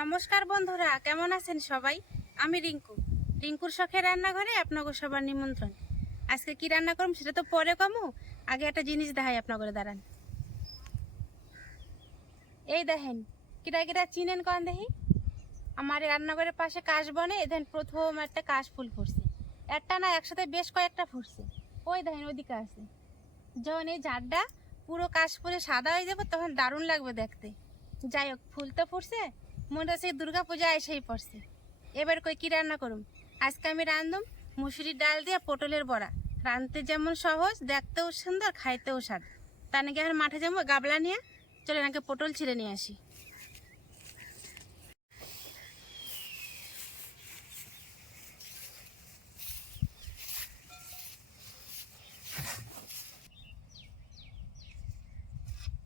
নমস্কার বন্ধুরা, কেমন আছেন সবাই? আমি রিঙ্কু। রিঙ্কুর শখের রান্নাঘরে আপনাকে সবার নিমন্ত্রণ। আজকে কি রান্না করুন সেটা তো পরে কমু। আগে একটা জিনিস দেখাই আপনাকে, দাঁড়ান। এই দেখেন, কিরা কিরা চিনেন কন দেখি? আমার রান্নাঘরের পাশে কাশ বনে এদেন প্রথম একটা কাশ ফুল ফুটছে। একটা না, একসাথে বেশ কয়েকটা ফুটছে। ওই দেখেন, ওইদিকে আছে। যখন এই ঝাড়টা পুরো কাশ ফুলে সাদা হয়ে যাবে, তখন দারুণ লাগবে দেখতে। যাই হোক, ফুল তো ফুটছে। মনে হচ্ছে দুর্গা পূজা এসেই পড়ছে। এবার কই কি রান্না করুম? আজকে আমি রান্ধুম মুসুরির ডাল দিয়ে পটলের বড়া। রাঁধতে যেমন সহজ, দেখতেও সুন্দর, খাইতেও স্বাদ। তা নাকি আর মাঠে যাব গাবলা নিয়ে? চলে নাকি পটল ছিঁড়ে নিয়ে আসি।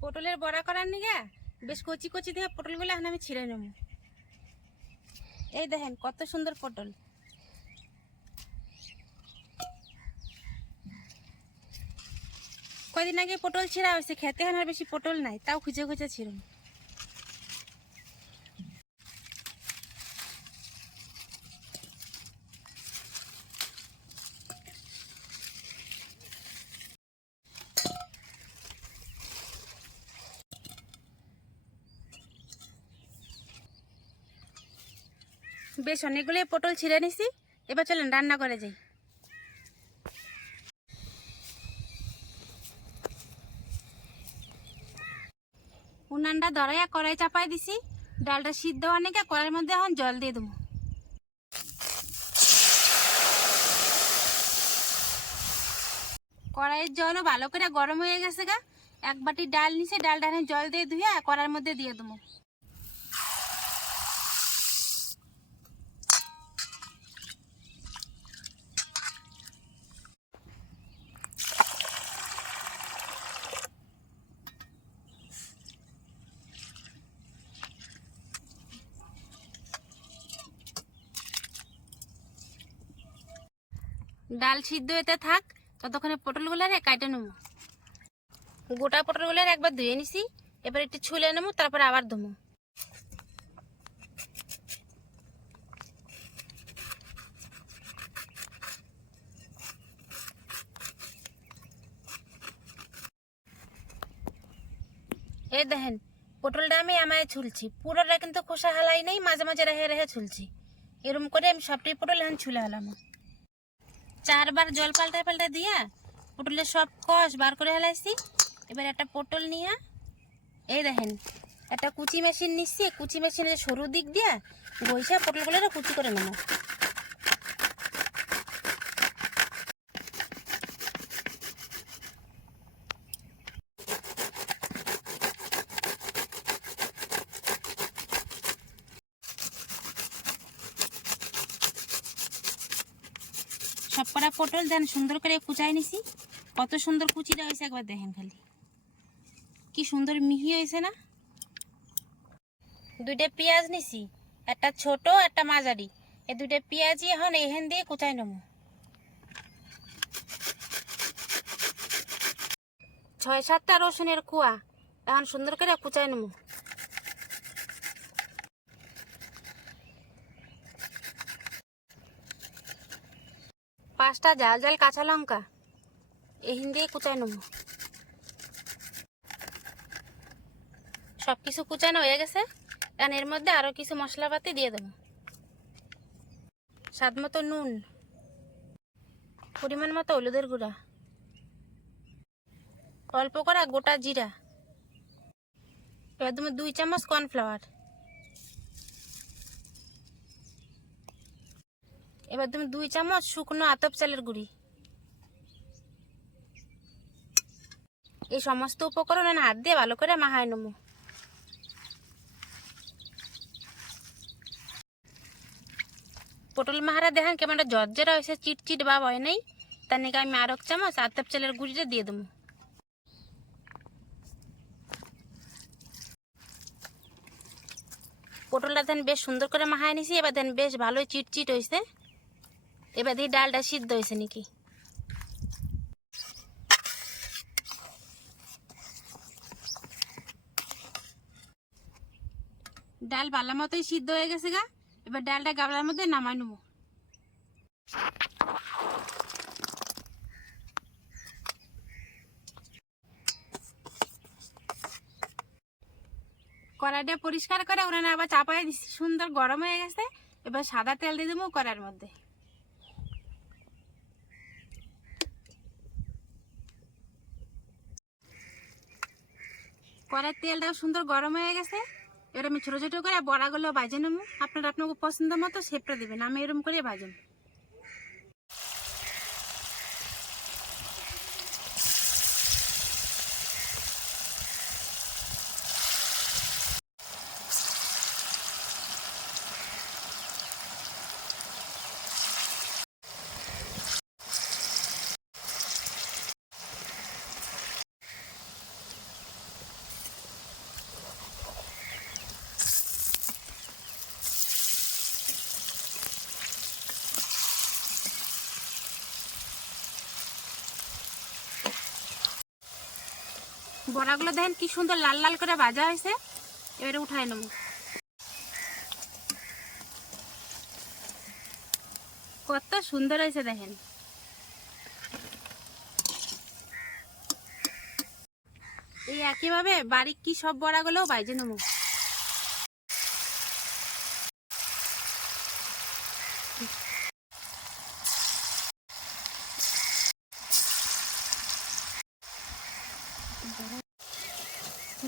পটলের বড়া করার নিগে বেশ কচি কচি দিয়ে পটলগুলো এখন আমি ছিঁড়ে নেব। এই দেখেন কত সুন্দর পটল। কয়দিন আগে পটল ছিঁড়া হয়েছে, খেতে এখন আর বেশি পটল নাই, তাও খুঁজে খুঁজে ছিঁড়ুন বেশ অনেকগুলো পটল ছিঁড়ে নিছি। এবার চলেন, রান্না করে যাই। উনানটা দরাইয়া কড়াই চাপাই দিছি। ডালটা সিদ্ধ অনেকে কড়াইয়ের মধ্যে এখন জল দিয়ে দেবো। কড়াইয়ের জলও ভালো করে গরম হয়ে গেছে গা। এক বাটি ডাল নিছে, ডালটা জল দিয়ে ধুয়ে কড়াইয়ের মধ্যে দিয়ে দেবো। ডাল সিদ্ধ হতে থাক, ততক্ষণে পটলগুলো রে কাটে নেব গোটা পটলগুলো একবার ধুয়ে নিছি, এবার একটু ছুলে নেব তারপর আবার ধুমো। এ দেখেন, পটলটা আমি আমায় ছুলছি। পুরোটা কিন্তু খোসা হালাই নেই, মাঝে মাঝে রেহে রেহে ছুলছি। এরম করে আমি সবটাই পটল এখন ছুলে হালাম। চারবার জল পাল্টা পাল্টা দিয়া পটলের সব কষ বার করে হেলাইছি। এবার একটা পটল নিয়া, এই দেখেন, একটা কুচি মেশিন নিচ্ছি। কুচি মেশিনের সরু দিক দিয়া বইসা পটলগুলো কুচি করে নেব সব কটা পটল দেন, সুন্দর করে কুচাই নিছি। কত সুন্দর কুচিটা হয়েছে একবার দেখেন খালি। কি সুন্দর মিহি হয়েছে না? দুইটা পেঁয়াজ নিছি, একটা ছোট, একটা মাঝারি। এই দুইটা পেঁয়াজই এখন এখান দিয়ে কুচাই নেব। ছয় সাতটা রসুনের কুয়া, এখন সুন্দর করে কুচাই নেব। পাঁচটা জাল জাল কাঁচা লঙ্কা। এহিন দিয়ে কুচাই নেব। সব কিছু কুচানো হয়ে গেছে। এখন এর মধ্যে আরও কিছু মশলাপাতি দিয়ে দেবো। স্বাদ মতো নুন। পরিমাণ মতো হলুদের গুঁড়া। অল্প করা গোটা জিরা। এবার দুই চামচ কর্নফ্লাওয়ার। এবার তুমি দুই চামচ শুকনো আতপ চালের গুঁড়ি। এই সমস্ত উপকরণ হাত দিয়ে ভালো করে মাহায় নেব। পটল মাহারা দেখেন কেমন জর্জরা হয়েছে, চিটচিট ভাব হয় নাই। তার নাকি আমি আর এক চামচ আতপ চালের গুঁড়িটা দিয়ে দেবো। পটলটা দেন বেশ সুন্দর করে মাহায় নিছি, এবার দেন বেশ ভালোই চিটচিট হয়েছে। এবার দিয়ে ডালটা সিদ্ধ হয়েছে নাকি? ডাল ভালো মতোই সিদ্ধ হয়ে গেছে গা। এবার ডালটা গাবলার মধ্যে নামাই নেব। কড়াইটা পরিষ্কার করে উনানে আবার চাপাই দিচ্ছি সুন্দর গরম হয়ে গেছে। এবার সাদা তেল দিয়ে দেবো কড়াইয়ের মধ্যে। কড়াইয়ের তেলটাও সুন্দর গরম হয়ে গেছে। এবার আমি ছোটো ছোটো করে বড়াগুলো বাজে নেব। আপনারা আপনাকে পছন্দ মতো শেপটা দেবেন। আমি এরম করে বাজেন বড়াগুলো দেখেন কি সুন্দর লাল লাল করে ভাজা হয়েছে। এবারে উঠায় নেব। কত সুন্দর হয়েছে দেখেন। এই একইভাবে বাড়ির কি সব বড়াগুলোও বাইজে নেব।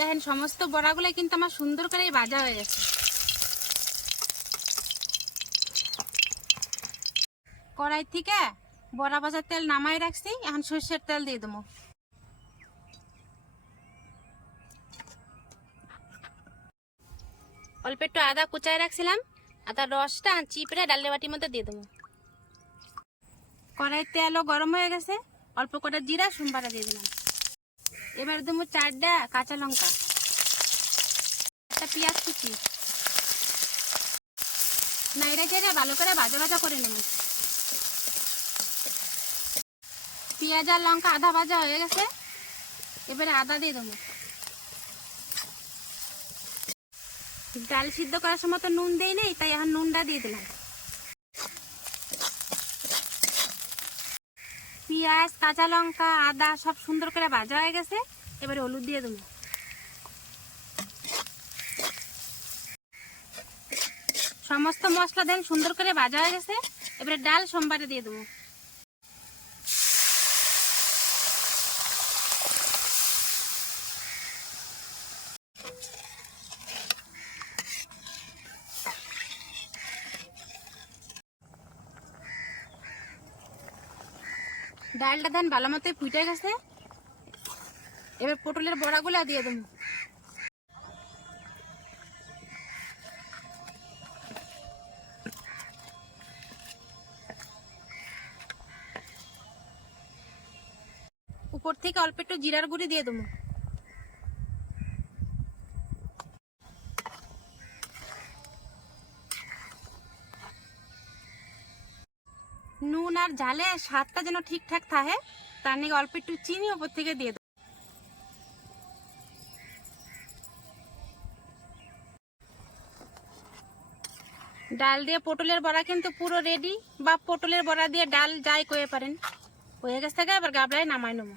দেখেন, সমস্ত বড়াগুলো কিন্তু আমার সুন্দর করে ভাজা হয়ে গেছে। কড়াই থেকে বড়া ভাজার তেল নামাই রাখছি, এখন সর্ষের তেল দিয়ে দেবো। অল্প একটু আদা কুচায় রাখছিলাম আদার রসটা চিপড়ে ডালের বাটির মধ্যে দিয়ে দেবো। কড়াই তেলও গরম হয়ে গেছে, অল্প কটা জিরা, সোমবারা দিয়ে দিলাম। এবার দেবো চারটা কাঁচা লঙ্কা, একটা পেঁয়াজ কুচি। নাইড়া চেড়ে ভালো করে ভাজা ভাজা করে নেব। পেঁয়াজ আর লঙ্কা আধা ভাজা হয়ে গেছে, এবারে আদা দিয়ে দেবো। ডাল সিদ্ধ করার সময় তো নুন দেই নেই, তাই এখন নুনটা দিয়ে দিলাম। পেঁয়াজ, কাঁচা লঙ্কা, আদা সব সুন্দর করে ভাজা হয়ে গেছে। এবারে হলুদ দিয়ে দেবো। সমস্ত মশলা দেন সুন্দর করে ভাজা হয়ে গেছে। এবারে ডাল সোমবারে দিয়ে দেবো। ডালটা দেন, ভালো মতো ফুটে গেছে। এবার পটলের বড়াগুলো দিয়ে দেবো। উপর থেকে অল্প একটু জিরার গুঁড়ি দিয়ে দেবো। আর ঝালে স্বাদটা যেন ঠিকঠাক থাকে, তার নিয়ে অল্প একটু চিনি ওপর থেকে দিয়ে ডাল দিয়ে পটলের বড়া কিন্তু পুরো রেডি বা পটলের বড়া দিয়ে ডাল যাই করে পারেন। হয়ে গেছে থেকে এবার গাবলায় নামাই নেব।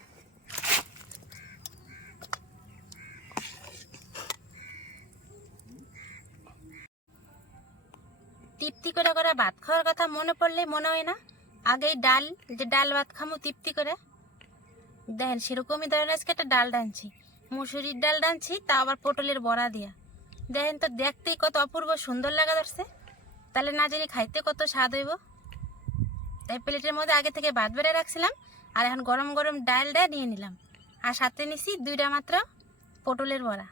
তৃপ্তি করে করে ভাত খাওয়ার কথা মনে পড়লে মনে হয় না? আগেই ডাল যে ডাল ভাত খামো, তৃপ্তি করে। দেখেন, সেরকমই ধরেন আজকে একটা ডাল ডানছি মুসুরির ডাল ডানছি তা আবার পটলের বড়া দিয়া। দেখেন তো, দেখতেই কত অপূর্ব সুন্দর লাগা ধরছে। তাহলে না জানি খাইতে কত স্বাদ হইব। তাই প্লেটের মধ্যে আগে থেকে ভাত বেড়ে রাখছিলাম, আর এখন গরম গরম ডালটা নিয়ে নিলাম। আর সাথে নিছি দুইটা মাত্র পটলের বড়া।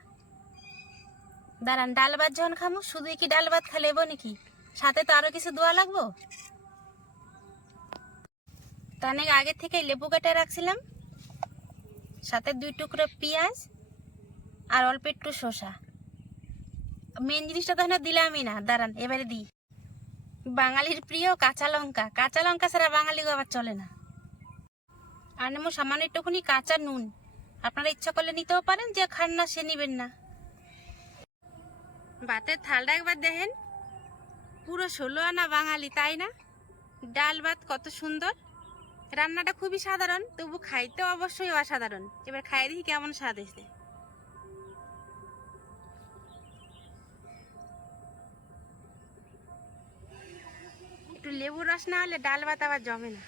দাঁড়ান, ডাল ভাত যখন খামো, শুধুই কি ডাল ভাত খালে এবো নাকি? সাথে তো আরও কিছু দোয়া লাগবো? তার নাকি আগে থেকে লেবু কেটে রাখছিলাম। সাথে দুই টুকরো পেঁয়াজ আর অল্প একটু শসা। মেন জিনিসটা তো দিলামই না। দাঁড়ান, এবারে দিই। বাঙালির প্রিয় কাঁচা লঙ্কা। কাঁচা লঙ্কা ছাড়া বাঙালি আবার চলে না। আর নেব সামান্য একটুখানি কাঁচা নুন। আপনারা ইচ্ছা করলে নিতেও পারেন, যে খান না সে নিবেন না। ভাতের থালটা একবার দেখেন। পুরো ষোলো আনা বাঙালি, তাই না? ডাল ভাত কত সুন্দর। রান্নাটা খুবই সাধারণ, তবু খাইতে অবশ্যই অসাধারণ। এবার খাই দেখি কেমন স্বাদ এসে একটু লেবুর রস না হলে ডাল ভাত আবার জমে না।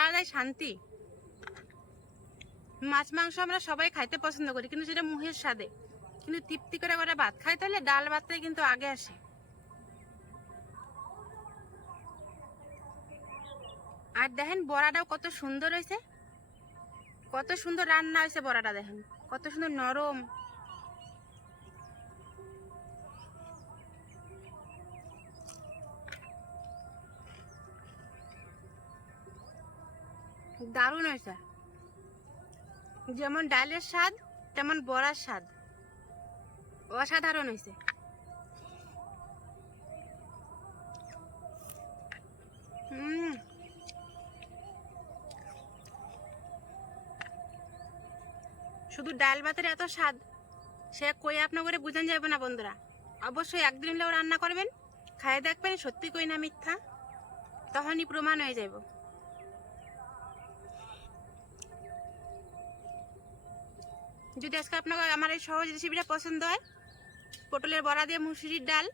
আলাদাই শান্তি। মাছ মাংস আমরা সবাই খাইতে পছন্দ করি, কিন্তু সেটা মুহের স্বাদে। কিন্তু তৃপ্তি করে করে ভাত খাইতে তাহলে ডাল ভাতটাই কিন্তু আগে আসে। আর দেখেন বড়াটাও কত সুন্দর হয়েছে। কত সুন্দর রান্না হয়েছে বড়াটা দেখেন। কত সুন্দর নরম। দারুণ হয়েছে। যেমন ডালের স্বাদ, তেমন বড়ার স্বাদ। অসাধারণ হয়েছে শুধু ডাল ভাতের এত স্বাদ, সে কই আপনার বুঝান যাবে না বন্ধুরা। অবশ্যই একদিন হলেও রান্না করবেন, খাইয়ে দেখবেন সত্যি কই না মিথ্যা, তখনই প্রমাণ হয়ে যাব যদি আজকে আপনার আমার এই সহজ রেসিপিটা পছন্দ হয় পটলের বড়া দিয়ে মুসুরির ডাল,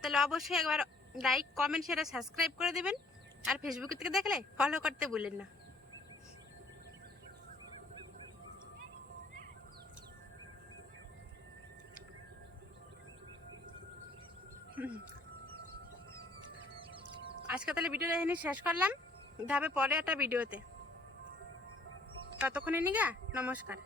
তাহলে অবশ্যই একবার লাইক কমেন্ট শেয়ার সাবস্ক্রাইব করে দেবেন। আর ফেসবুক থেকে দেখলে ফলো করতে ভুলেন না। আজকে তাহলে ভিডিওটা এখানে শেষ করলাম। ধাবে পরে একটা ভিডিওতে ততক্ষণে নিগা, নমস্কার।